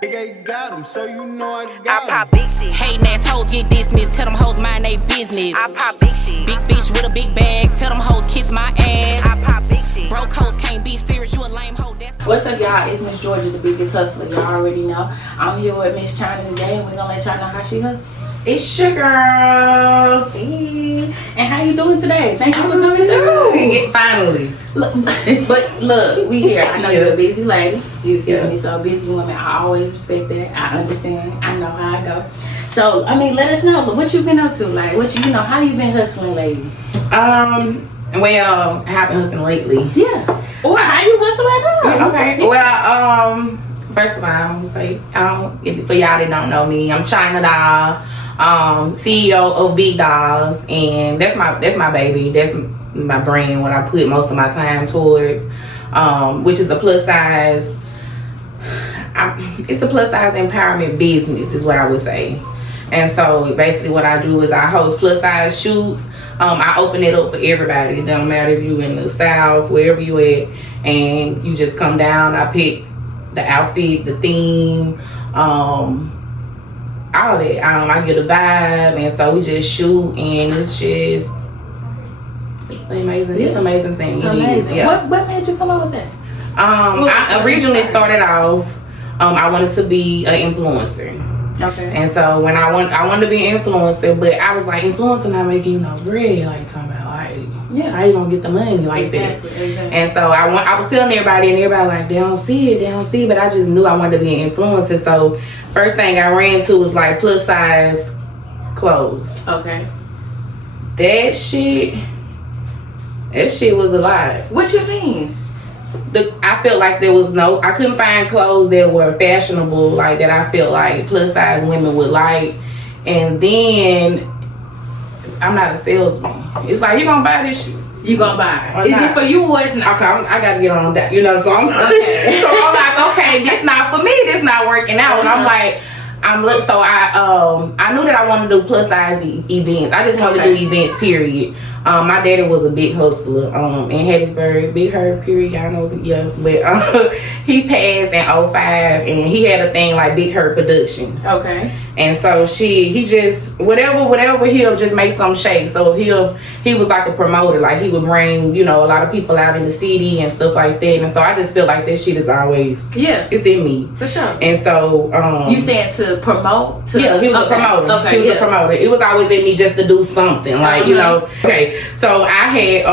Got 'em, so you know I got 'em. I pop big shit. Hating ass hoes get dismissed. Tell them hoes mind they business. I pop big shit. Big bitch with a big bag. Tell them hoes kiss my ass. I pop big shit. Broke hoes can't be serious. You a lame hoe. That's What's up, y'all? It's Miss Georgia, the biggest hustler. Y'all already know. I'm here with Miss Chynna today, and we're gonna let y'all know how she hustles. It's your girl. Hey. And how you doing today? Thank you for coming through. Finally. Look, but look, we here. I know you're a busy lady. You feel me? So busy women, I always respect that. I understand. I know how I go. So I mean, let us know. But what you been up to? Like, what you know? How you been hustling lately? Well, I have been hustling lately. Yeah. Or how you hustle right now? Okay. Well, first of all, I'm gonna say, for y'all that don't know me, I'm Chynna Doll, CEO of Big Dolls, and that's my baby. That's my brand. What I put most of my time towards, which is a plus size. It's a plus size empowerment business, is what I would say. And so basically, what I do is I host plus size shoots. I open it up for everybody. It don't matter if you in the South, wherever you at, and you just come down. I pick the outfit, the theme, all that. I get a vibe, and so we just shoot, and it's amazing. It's an amazing thing. Amazing. Yeah. What made you come up with that? I originally started off. I wanted to be an influencer. Okay. And so when I wanted to be an influencer, but I was like, influencer not making bread, like talking about like, how you gonna get the money like that? Exactly. And so I was telling everybody, and everybody like, they don't see it, but I just knew I wanted to be an influencer. So first thing I ran to was like plus size clothes. Okay. That shit was a lot. What you mean? I felt like I couldn't find clothes that were fashionable, like that I felt like plus size women would like. And then I'm not a salesman. It's like, you gonna buy this shit? You gonna buy it? Is it for you or it's not? Okay, I gotta get on that. So I'm okay. So I'm like, okay, this not for me. This not working out. And I'm like, so I knew that I wanted to do plus size events. I just wanted to do events, period. My daddy was a big hustler in Hattiesburg, Big Herb, period. Y'all know that, yeah. But he passed in 05, and he had a thing like Big Herb Productions. Okay. And so he just whatever he'll just make some shake. So he was like a promoter. Like he would bring a lot of people out in the city and stuff like that. And so I just feel like that shit is always it's in me for sure. And so you said to promote. He was a promoter. Okay, he was a promoter. It was always in me just to do something like Okay, so I had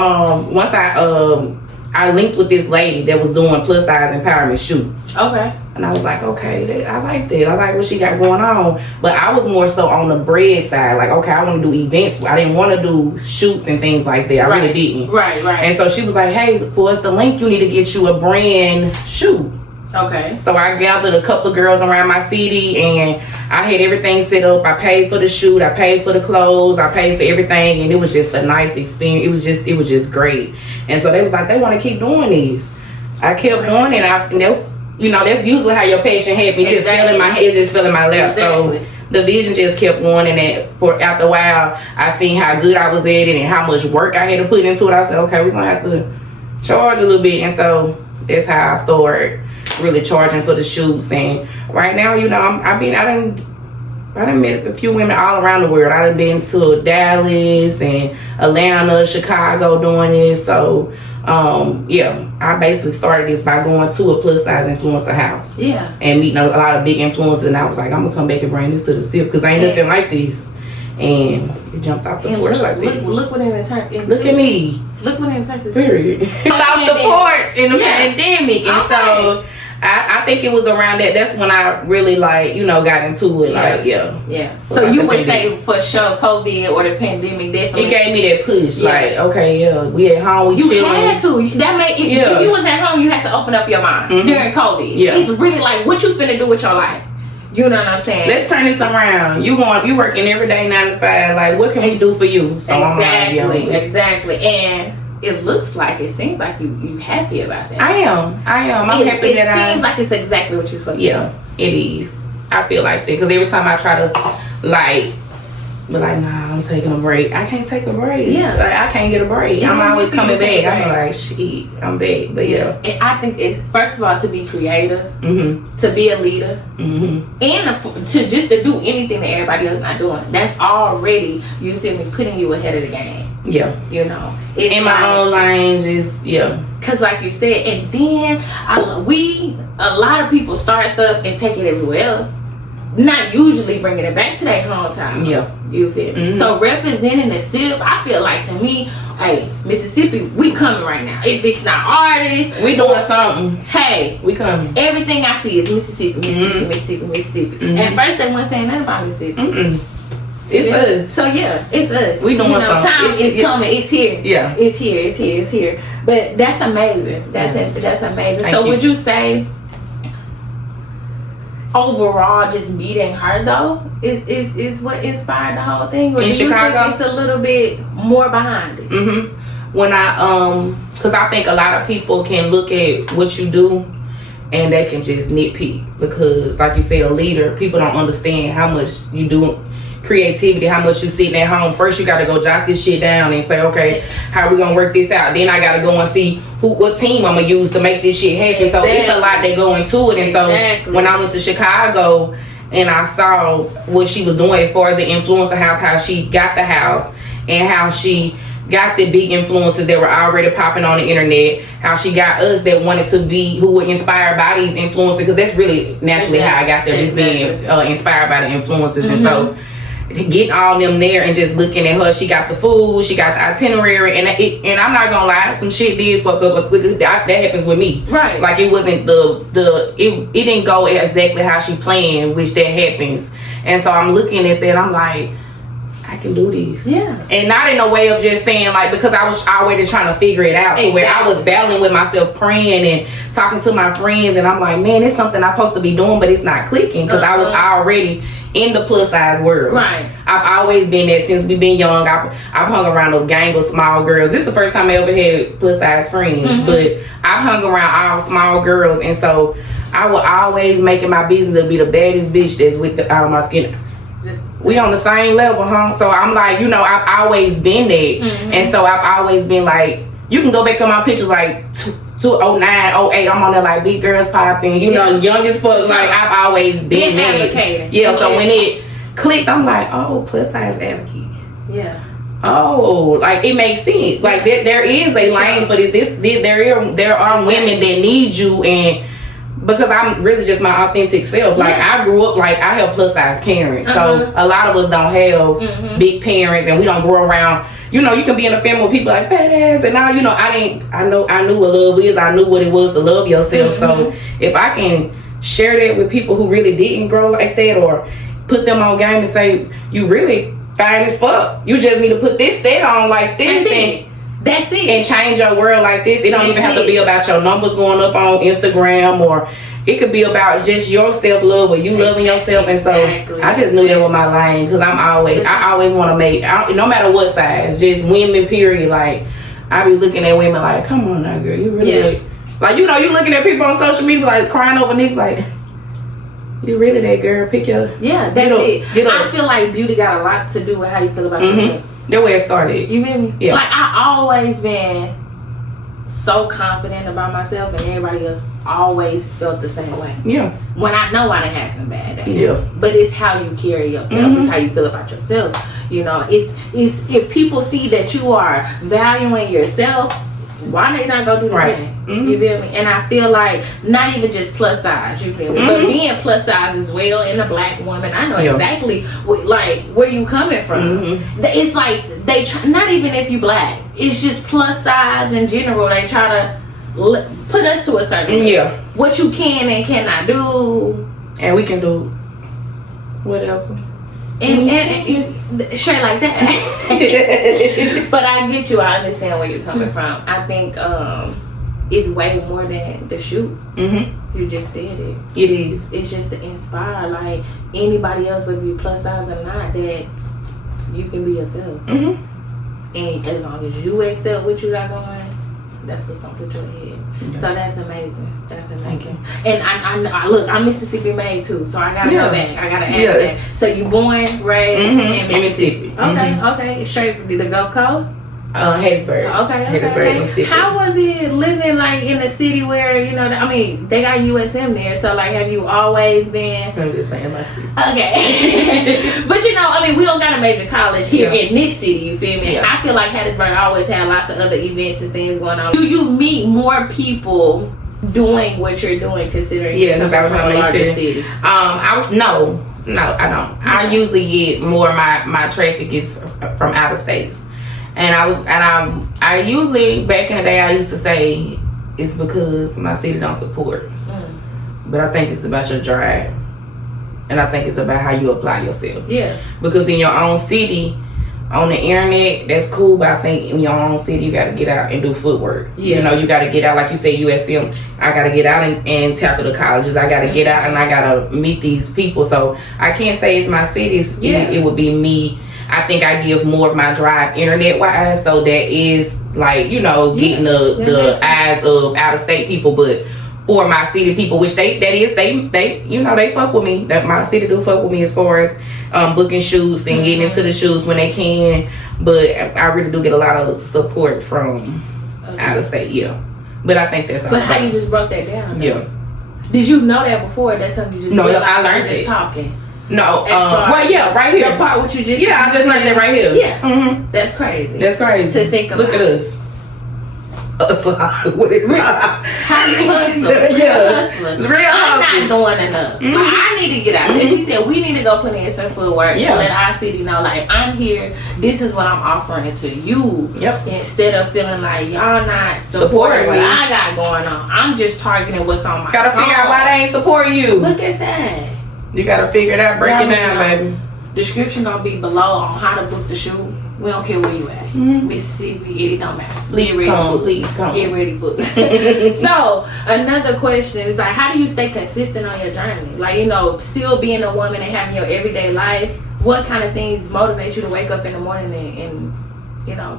once I linked with this lady that was doing plus size empowerment shoots. Okay. And I was like, okay, I like that. I like what she got going on. But I was more so on the bread side. Like, okay, I want to do events. I didn't want to do shoots and things like that. I really didn't. Right. And so she was like, hey, for us to link, you need to get you a brand shoot. Okay. So I gathered a couple of girls around my city, and I had everything set up. I paid for the shoot. I paid for the clothes. I paid for everything, and it was just a nice experience. It was just great. And so they was like, they want to keep doing this. I kept doing it, and that was, that's usually how your passion happens. Just fell in my head, just fell in my lap. Exactly. So the vision just kept going, and after a while, I seen how good I was at it and how much work I had to put into it. I said, okay, we're gonna have to charge a little bit, and so that's how I started really charging for the shoots. And right now, I done met a few women all around the world. I done been to Dallas and Atlanta, Chicago doing this. So I basically started this by going to a plus size influencer house. Yeah. And meeting a lot of big influencers, and I was like, I'm gonna come back and bring this to the city because ain't nothing like this. And it jumped off the porch like that. Look what it turned into. Look at me. Look what it turned into. Period. Off the porch in the pandemic. And so I think it was around that. That's when I really got into it. Yeah. So you would say for sure COVID or the pandemic definitely. It gave me that push. Yeah. Like, okay, we at home, we chilling. You had to. That made if you was at home, you had to open up your mind during COVID. Yeah. It's really like what you finna do with your life. You know what I'm saying? Let's turn this around. You working every day 9 to 5. Like, what can we do for you? So exactly. And it seems like you happy about that. I am. I'm happy that it seems like it's exactly what you're supposed to do. Yeah, it is. I feel like that because every time I try to But like, nah, I'm taking a break. I can't take a break. Yeah. Like, I can't get a break. Yeah, I'm always you coming take a back. I'm break. like, shit, I'm back. But yeah. And I think it's, first of all, to be creative, Mm-hmm. to be a leader, Mm-hmm. and to just to do anything that everybody else not doing. That's already, you feel me, putting you ahead of the game. Yeah. You know, it's In my own lanes is, yeah. Cause like you said, and then a lot of people start stuff and take it everywhere else, not usually bringing it back to their hometown. Yeah. You feel me? Mm-hmm. So representing the SIP, I feel like, to me, hey, Mississippi, we coming right now. If it's not artists, We doing something. hey, We coming. everything I see is Mississippi, Mississippi, Mm-hmm. Mississippi, Mississippi. Mm-hmm. At first they weren't saying nothing about Mississippi. Mm-mm. It's us. So yeah, it's us. We doing something. Time is coming. It's here. Yeah. It's here. It's here. It's here. But that's amazing. That's amazing. Thank So you. would you say overall, just meeting her though is what inspired the whole thing, or In do you Chicago? think it's a little bit more behind it? Mm-hmm. When because I think a lot of people can look at what you do and they can just nitpick, because like you say, a leader, people don't understand how much you do creativity, how much you sitting at home. First you got to go jot this shit down and say, okay, how are we gonna work this out? Then I got to go and see what team I'm gonna use to make this shit happen. So it's a lot that go into it. And so when I went to Chicago and I saw what she was doing as far as the influencer house, how she got the house and how she got the big influencers that were already popping on the internet, how she got us that wanted to be, who were inspired by these influencers, because that's really naturally how I got there, just being inspired by the influencers. Mm-hmm. And so getting all them there and just looking at her, she got the food, she got the itinerary, and I'm not gonna lie, some shit did fuck up. That happens with me, Right? Like it wasn't it didn't go exactly how she planned, which that happens. And so I'm looking at that, I'm like, I can do this. Yeah. And not in a way of just saying like, because I was already trying to figure it out, to where I was battling with myself, praying and talking to my friends, and I'm like, man, it's something I'm supposed to be doing, but it's not clicking, because I was already in the plus size world. Right. I've always been that since we've been young. I've hung around a gang of small girls. This is the first time I ever had plus size friends, but I've hung around all small girls, and so I will always make it my business to be the baddest bitch that's with my skin. We on the same level, huh? So I'm like, you know, I've always been that. And so I've always been like, you can go back to my pictures like 2009, 08, I'm on there like big girls popping, you know, young as fuck. Like I've always been that. advocating. Yeah, so when it clicked, I'm like, oh, plus size advocate. Yeah. Oh, like it makes sense. Like there is a lane for this. There are women that need you, and because I'm really just my authentic self. Like I grew up, like I have plus size parents, so a lot of us don't have big parents, and we don't grow around. You know, you can be in a family with people like badass, and now, you know, I knew what love is. I knew what it was to love yourself. So if I can share that with people who really didn't grow like that, or put them on game and say, you really fine as fuck. You just need to put this set on like this. That's it. And change your world like this. It don't even have to be about your numbers going up on Instagram, or it could be about just your self-love, or you loving yourself. And so I just knew that was my lane, because I always want to make, no matter what size, just women period. Like I be looking at women like, come on now, girl, you really like, you know, you looking at people on social media like crying over niggas, like, you really that girl, pick your that's it. I feel like beauty got a lot to do with how you feel about yourself. The way it started. You feel me? Yeah. Like I always been so confident about myself, and everybody else always felt the same way. Yeah. When I know I done had some bad days. Yeah. But it's how you carry yourself. It's how you feel about yourself. You know, it's if people see that you are valuing yourself, why they not go do the same? You feel me? And I feel like not even just plus size, you feel me, but being plus size as well, and a black woman, I know exactly like where you coming from. It's like they try, not even if you black, it's just plus size in general. They try to put us to a certain what you can and cannot do, and we can do whatever. And straight like that. But I get you. I understand where you're coming from. I think it's way more than the shoot. You just did it. It is. It's just to inspire like anybody else, whether you plus size or not, that you can be yourself. And as long as you accept what you got going, that's what's gonna put you ahead. So that's amazing. That's amazing. And I look, I'm Mississippi made too, so I gotta go back. I gotta ask that. So you born, raised in Mississippi? Okay. Straight from the Gulf Coast. Hattiesburg. Okay. Mississippi. How was it living like in a city where I mean, they got USM there, so like, have you always been? I'm just saying my city. Okay, but I mean, we don't got a major college here in this city. You feel me? I feel like Hattiesburg always had lots of other events and things going on. Do you meet more people doing what you're doing, considering because I was from a larger city? No, I don't. I usually get more. My traffic is from out of states. And I usually, back in the day, I used to say it's because my city don't support. But I think it's about your drive. And I think it's about how you apply yourself. Yeah. Because in your own city, on the internet, that's cool, but I think in your own city, you got to get out and do footwork. Yeah. You got to get out, like you say, USM. I got to get out and tackle the colleges. I got to get out and I got to meet these people. So I can't say it's my city. It would be me. I think I give more of my drive internet wise, so that is like getting the eyes of out of state people, but for my city people, which they fuck with me. That my city do fuck with me as far as booking shoots and getting into the shoots when they can. But I really do get a lot of support from out of state, But I think that's all. But how you just broke that down? Yeah. Did you know that before? That's something you just realized? I learned just it. Talking. No, right here. The part what you just I just learned that right here. Yeah, that's crazy. That's crazy to think about. Look at us. Hustle. How you hustle? Real I'm not doing enough. Like, I need to get out there. She said we need to go put in some footwork to let our city know, like, I'm here. This is what I'm offering to you. Instead of feeling like y'all not supporting what I got going on. I'm just targeting what's on my Gotta figure out why they ain't supporting you. Look at that. You gotta figure it out, break it down, baby. Description gonna be below on how to book the shoot. We don't care where you at. Mississippi, it don't matter. Please come. Get ready to book. So another question is like, how do you stay consistent on your journey? Like, still being a woman and having your everyday life. What kind of things motivate you to wake up in the morning and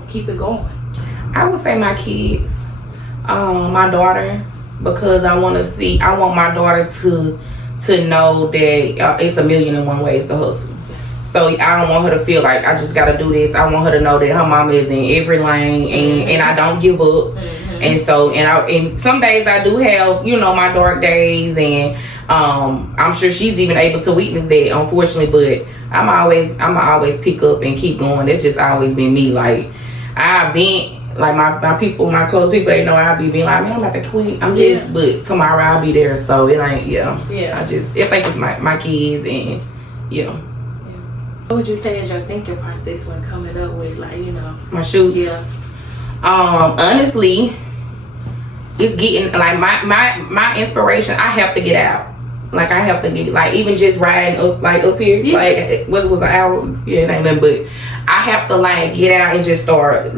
keep it going? I would say my kids, my daughter, because I want my daughter to know that it's 1,000,001 ways to hustle. So I don't want her to feel like I just gotta do this. I want her to know that her mama is in every lane and I don't give up. And so and some days I do have my dark days, and I'm sure she's even able to witness that, unfortunately. But I'm always pick up and keep going. That's just always been me. Like I vent. Like my people, my close people, they know I'll be being like, man, I'm about to quit. I'm just, but tomorrow I'll be there. So it ain't, I think it's my kids and, What would you say is your thinking process when coming up with my shoots? Yeah. Honestly, it's getting like my inspiration. I have to get out. Like I have to get even just riding up here. Like what was an hour? Yeah, it ain't nothing. But I have to get out and just start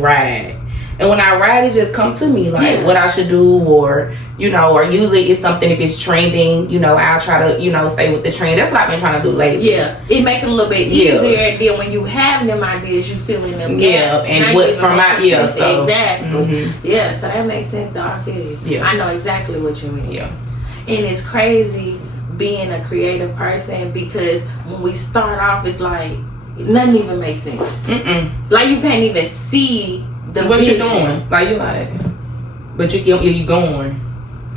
ride. And when I ride, it just comes to me what I should do, or or usually it's something, if it's trending, I'll try to stay with the trend. That's what I've been trying to do lately. Yeah, it make it a little bit easier. Then when you have them ideas, you feeling them. Yeah, and what from my so exactly. Yeah, so that makes sense. Though I feel you. Yeah, I know exactly what you mean. Yeah, and it's crazy being a creative person, because when we start off, it's like nothing even makes sense. Like you can't even see what you're doing. But you going.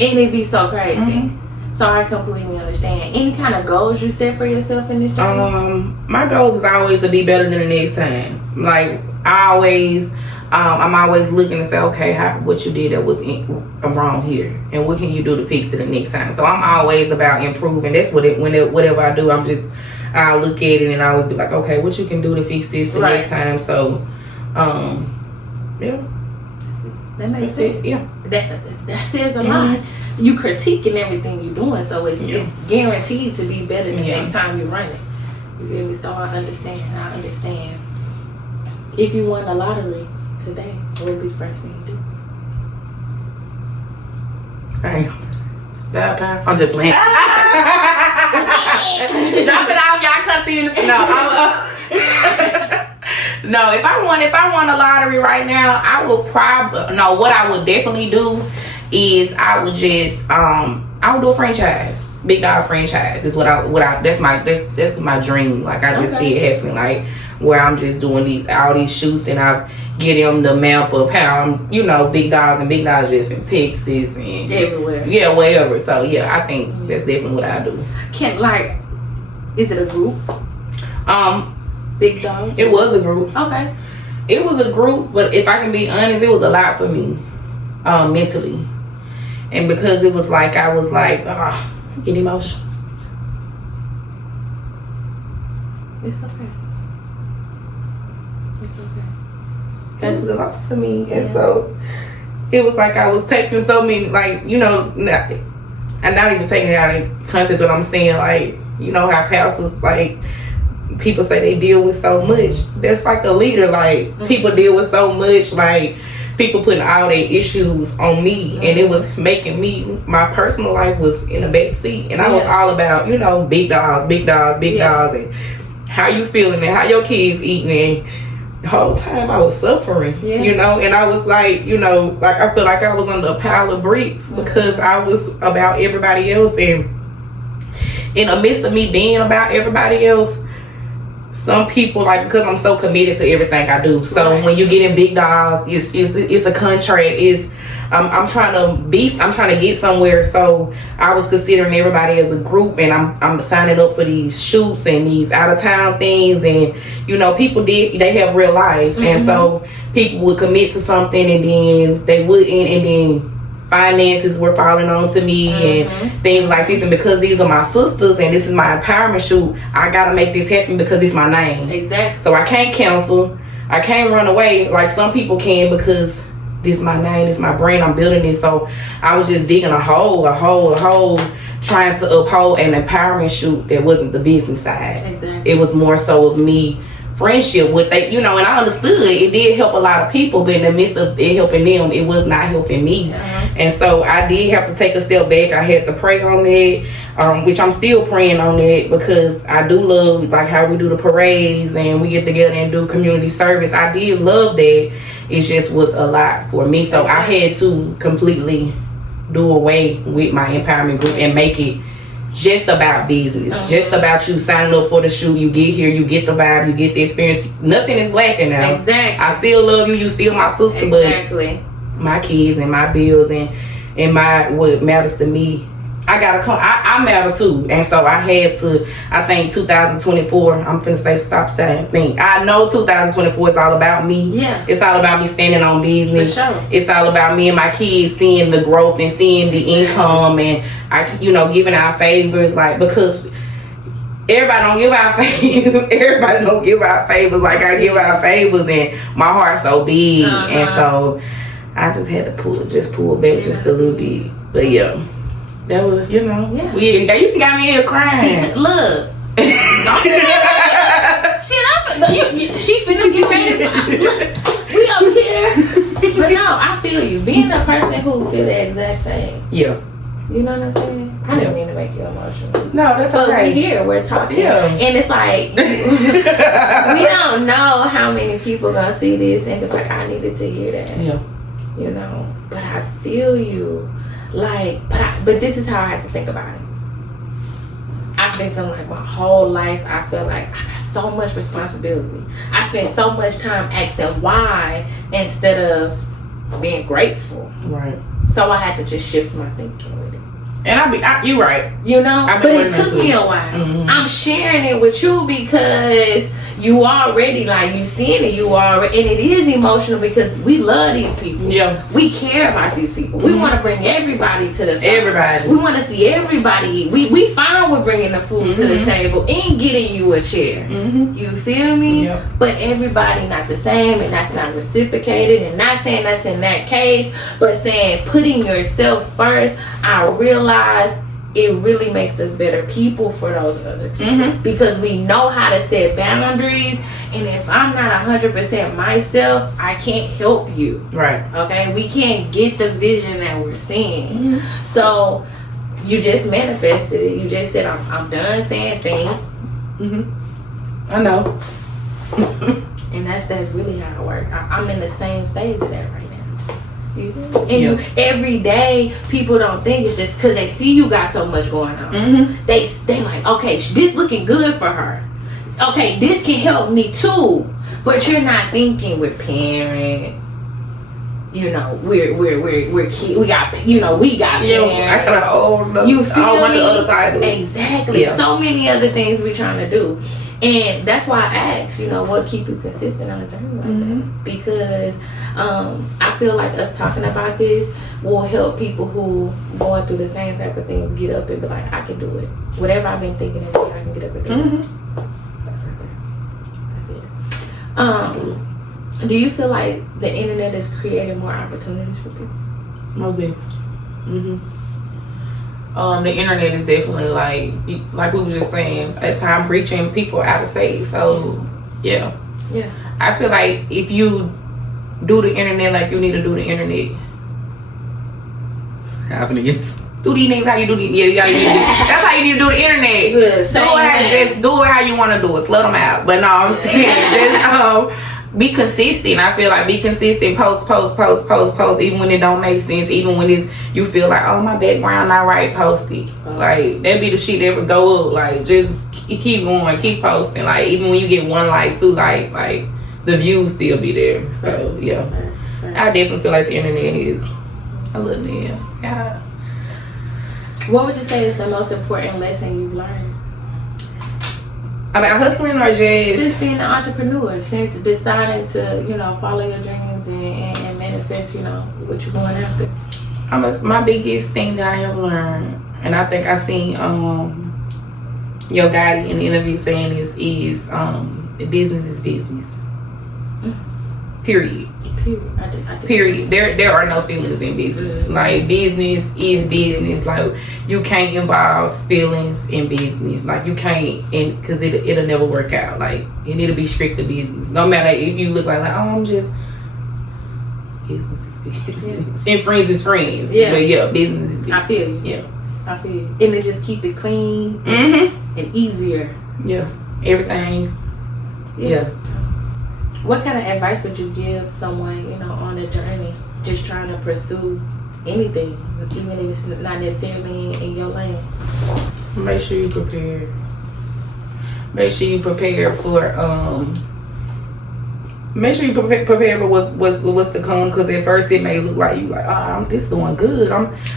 And it be so crazy. So I completely understand. Any kind of goals you set for yourself in this journey? My goals is always to be better than the next time. Like I'm always looking to say, okay, what you did that was wrong here, and what can you do to fix it the next time. So I'm always about improving. That's whatever I do, I look at it and I always be like, okay, what you can do to fix this the next time. So that makes sense. Yeah, that says a lot. You critiquing everything you're doing, so it's guaranteed to be better the next time you run it. You feel me? So I understand. If you won the lottery today, what would be the first thing you do? I'm just playing. Drop it off, y'all can't see this. No, if I won a lottery right now, I would probably what I would definitely do is I would just I would do a franchise. Big Doll franchise is what I that's my dream. Like I just see it happening, like where I'm just doing all these shoots and I get them the map of how I'm, Big Dolls just in Texas and everywhere. Yeah, wherever. So yeah, I think that's definitely what I do. Is it a group? Big Dolls? It was a group. Okay. It was a group, but if I can be honest, it was a lot for me, mentally. And because it was like, I was like, get emotional. It's okay. It's okay. That was a lot for me. And so, it was like I was taking so many, like, I'm not even taking it out of context what I'm saying, like, how pastors, like, people say they deal with so much. That's like a leader, like, people deal with so much, like, people putting all their issues on me, and it was making me, my personal life was in a back seat, and I was all about, big dolls, and how you feeling and how your kids eating, and the whole time I was suffering, and I was like, like I feel like I was under a pile of bricks because I was about everybody else, and in the midst of me being about everybody else, some people, like, because I'm so committed to everything I do. So when you get in Big Dolls, it's a contract. I'm trying to get somewhere. So I was considering everybody as a group, and I'm signing up for these shoots and these out of town things, and people they have real lives, and so people would commit to something and then they wouldn't, and then finances were falling on to me and things like this, and because these are my sisters and this is my empowerment shoot, I gotta make this happen because it's my name. Exactly. So I can't cancel, I can't run away like some people can, because this is my name, this is my brand, I'm building it. So I was just digging a hole, trying to uphold an empowerment shoot that wasn't the business side. Exactly. It was more so of me friendship with they, and I understood it did help a lot of people, but in the midst of it helping them, it was not helping me. And so I did have to take a step back. I had to pray on that, which I'm still praying on that, because I do love like how we do the parades and we get together and do community service. I did love that. It just was a lot for me, so I had to completely do away with my empowerment group and make it just about business, just about you signing up for the shoot. You get here, you get the vibe, you get the experience. Nothing is lacking now. Exactly. I still love you. You still my sister. Exactly. But my kids and my bills and my what matters to me, I gotta come. I matter too, and so I had to. I think 2024. I'm finna say stop saying thing. I know 2024 is all about me. Yeah. It's all about me standing on business. For sure. It's all about me and my kids seeing the growth and seeing the income, and giving out favors, like, because everybody don't give out favors. Everybody don't give out favors like I give out favors, and my heart's so big, and so I just had to pull back just a little bit. But yeah. That was, you got me in here crying. Look. She finna get ready. We up here. But no, I feel you. Being a person who feel the exact same. Yeah. You know what I'm saying? I didn't mean to make you emotional. No, that's okay. But we're here, we're talking. Yeah. And it's like, we don't know how many people gonna see this and be like, I needed to hear that. Yeah. But I feel you. Like, but this is how I have to think about it. I've been feeling like my whole life, I feel like I got so much responsibility. I spend so much time asking why instead of being grateful. Right. So I had to just shift my thinking with it. And you right. But it took me a while. Mm-hmm. I'm sharing it with you because you already, like, you seeing it, and it is emotional because we love these people. Yeah. We care about these people. We want to bring everybody to the table. Everybody. We want to see everybody eat. We fine with bringing the food to the table and getting you a chair. You feel me? Yep. But everybody not the same, and that's not reciprocated, and not saying that's in that case, but saying putting yourself first. I realize it really makes us better people for those other people because we know how to set boundaries, and if I'm not 100% myself, I can't help you. Right. Okay? We can't get the vision that we're seeing. So you just manifested it. You just said, I'm done saying things. I know. And that's really how I work. I'm in the same stage of that right now. And you, every day, people don't think it's just because they see you got so much going on. They like, okay, this looking good for her. Okay, this can help me too. But you're not thinking we're parents. You know, we're kids. We got parents. I got a whole you feel bunch me? of other titles. Exactly. Yeah. So many other things we're trying to do. And that's why I asked, what keep you consistent on a journey like that? Because I feel like us talking about this will help people who going through the same type of things get up and be like, I can do it. Whatever I've been thinking every day, I can get up and do it. That's it. Do you feel like the internet is creating more opportunities for people? Most definitely. The internet is definitely like we were just saying, that's how I'm reaching people out of state. So yeah. I feel like if you do the internet like you need to do the internet, do these things how you do these. That's how you need to do the internet. Just do it how you want to do it. Slow them out. But no, I'm saying just be consistent. I feel like be consistent. Post. Even when it don't make sense. Even when you feel like, oh, my background not right. Post it. Like that be the shit that would go up. Like just keep going. Keep posting. Like even when you get 1 like, 2 likes, like the views still be there. So yeah, I definitely feel like the internet is a little bit. Yeah. What would you say is the most important lesson you've learned? About hustling or just since being an entrepreneur, since deciding to follow your dreams and manifest what you're going after? My biggest thing that I have learned, and I think I seen Yo Gotti in the interview saying is business is business. Period. Period. There are no feelings in business. Like business is business. Like you can't involve feelings in business. Like you can't, because it'll never work out. Like it'll be strictly business. No matter if you look like I'm just business is business and friends is friends. Yeah, but yeah, business is business. I feel you. Yeah, I feel you. And then just keep it clean and easier. Yeah, everything. Yeah. What kind of advice would you give someone, on a journey, just trying to pursue anything, even if it's not necessarily in your lane? Make sure you prepare. Make sure you prepare for Make sure you prepare for what's to come, because at first it may look like you like, this doing good.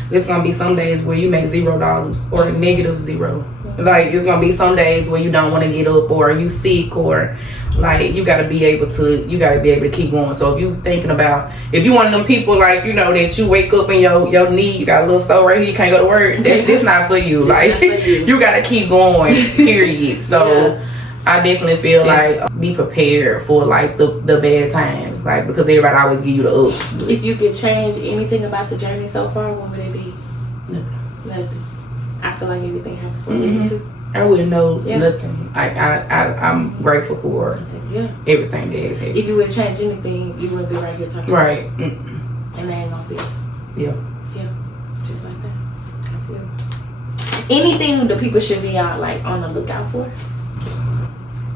There's gonna be some days where you make $0 or -0. Like it's gonna be some days where you don't want to get up, or you sick, or like you gotta be able to keep going. So if you thinking about, if you one of them people like that you wake up and your knee, you got a little sore right here, you can't go to work, this not for you. Like you gotta keep going, period. So I definitely feel like be prepared for like the bad times, like because everybody always give you the ups. If you could change anything about the journey so far, what would it be? Nothing. I feel like everything happened for a reason too. I wouldn't know nothing. I'm grateful for everything that has happened. If you would change anything, you wouldn't be right here talking about it. And they ain't gonna see it. Yeah, just like that. I feel. Anything that people should be out like on the lookout for?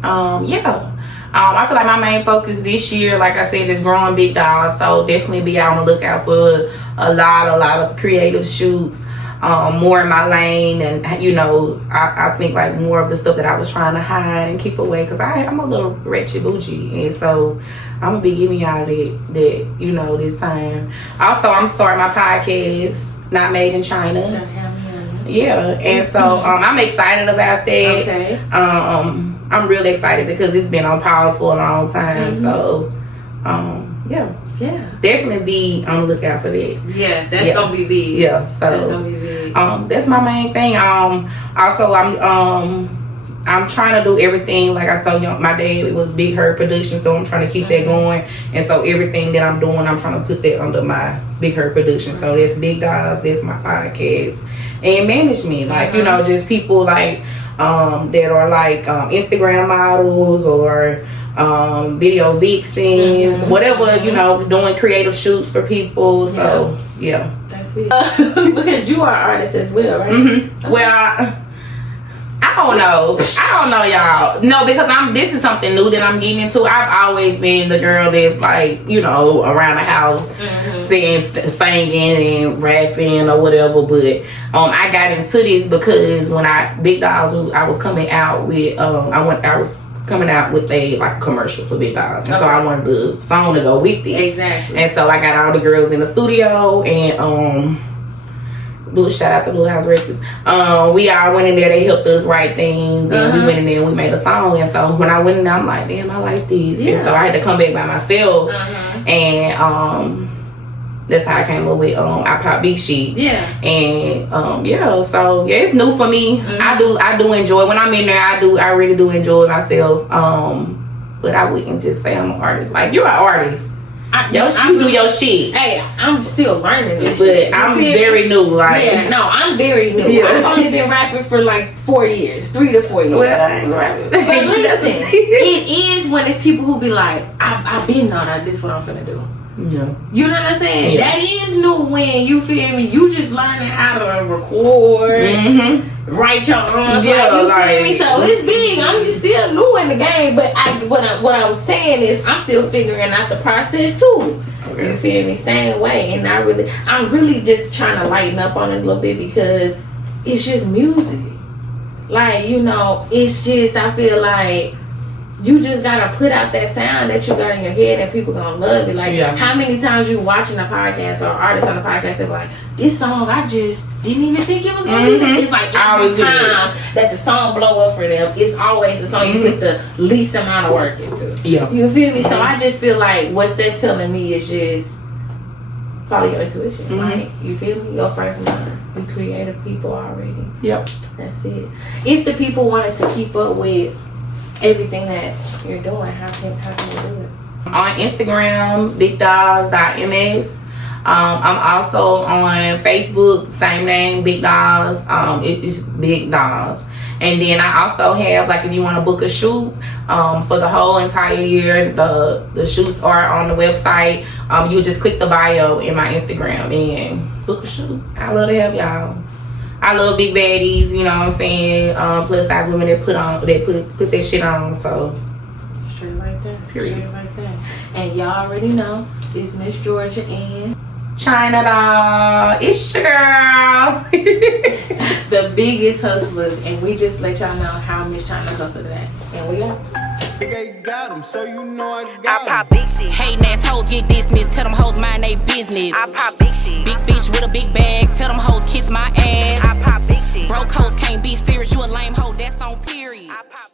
I feel like my main focus this year, like I said, is growing Big Doll. So definitely be out on the lookout for a lot of creative shoots. More in my lane, and I think like more of the stuff that I was trying to hide and keep away, because I'm a little wretched bougie, and so I'm gonna be giving y'all that this time. Also, I'm starting my podcast, Not Made in China. And so I'm excited about that. Okay. I'm really excited because it's been on pause for a long time. So definitely be on the lookout for that. That's gonna be big. So that's gonna be big. That's my main thing. Also I'm trying to do everything, like I told you, my dad, it was Big Herd Production, so I'm trying to keep that going. And so everything that I'm doing, I'm trying to put that under my Big Herd Production. So that's Big Dolls, that's my podcast, and management, like just people like that are like Instagram models or video vixens, whatever, doing creative shoots for people. So that's weird. Because you are an artist as well, right? Well, I don't know. So I don't know, y'all. No, because this is something new that I'm getting into. I've always been the girl that's like, you know, around the house singing and rapping or whatever. But I got into this because when Big Dolls, I was coming out with I was coming out with a commercial for Big Dolls, and so I wanted the song to go with it. Exactly. And so I got all the girls in the studio, and shout out to Blue House Records. We all went in there. They helped us write things. Then we went in there and we made a song. And so when I went in there, I'm like, damn, I like this. Yeah. And so I had to come back by myself. And that's how I came up with I Pop Big Shit. Yeah. And so yeah, it's new for me. I do enjoy when I'm in there. I really do enjoy myself. But I wouldn't just say I'm an artist. Like, you're an artist. You do your shit. Hey, I'm still learning this but shit. I'm very new. Like, yeah, no, I'm very new. Yeah. I've only been rapping for like 4 years, 3 to 4 years. Well, I ain't rapping. But listen, it is when it's people who be like, I've been on that. This is what I'm finna do. Yeah. You know what I'm saying? Yeah. That is new when, you feel me? You just learning how to record, write your own. Yeah, you feel me? So it's big. I'm just still new in the game, but what I'm saying is I'm still figuring out the process too. Okay. You feel me? Same way, and I'm really just trying to lighten up on it a little bit because it's just music. Like, you know, it's just, I feel like you just gotta put out that sound that you got in your head and people gonna love it. Like, how many times you watching a podcast or artists on a podcast and like, this song I just didn't even think it was gonna do that. It's like every time that the song blow up for them, it's always the song you put the least amount of work into. Yeah. You feel me? So I just feel like what's that's telling me is just follow your intuition. Like, you feel me? Go first mind. We creative people already. Yep. That's it. If the people wanted to keep up with everything that you're doing, how can you do it? On Instagram, bigdolls.ms. I'm also on Facebook, same name, Big Dolls. It is Big Dolls. And then I also have, like, if you want to book a shoot for the whole entire year, the shoots are on the website. You just click the bio in my Instagram and book a shoot. I love to have y'all. I love big baddies, you know what I'm saying? Plus size women that put that shit on. So straight like that. Period. Straight like that. And y'all already know it's Miss Georgia and Chynna Doll. It's your girl. the biggest hustlers, and we just let y'all know how Miss Chynna hustled today. And we are. I got 'em, so you know I got 'em. I pop big shit. Hating ass hoes get dismissed. Tell them hoes mind they business. I pop big shit. Big bitch with a big bag. Tell them hoes kiss my ass. I pop big shit. Broke hoes can't be serious. You a lame hoe. That's on period. I pop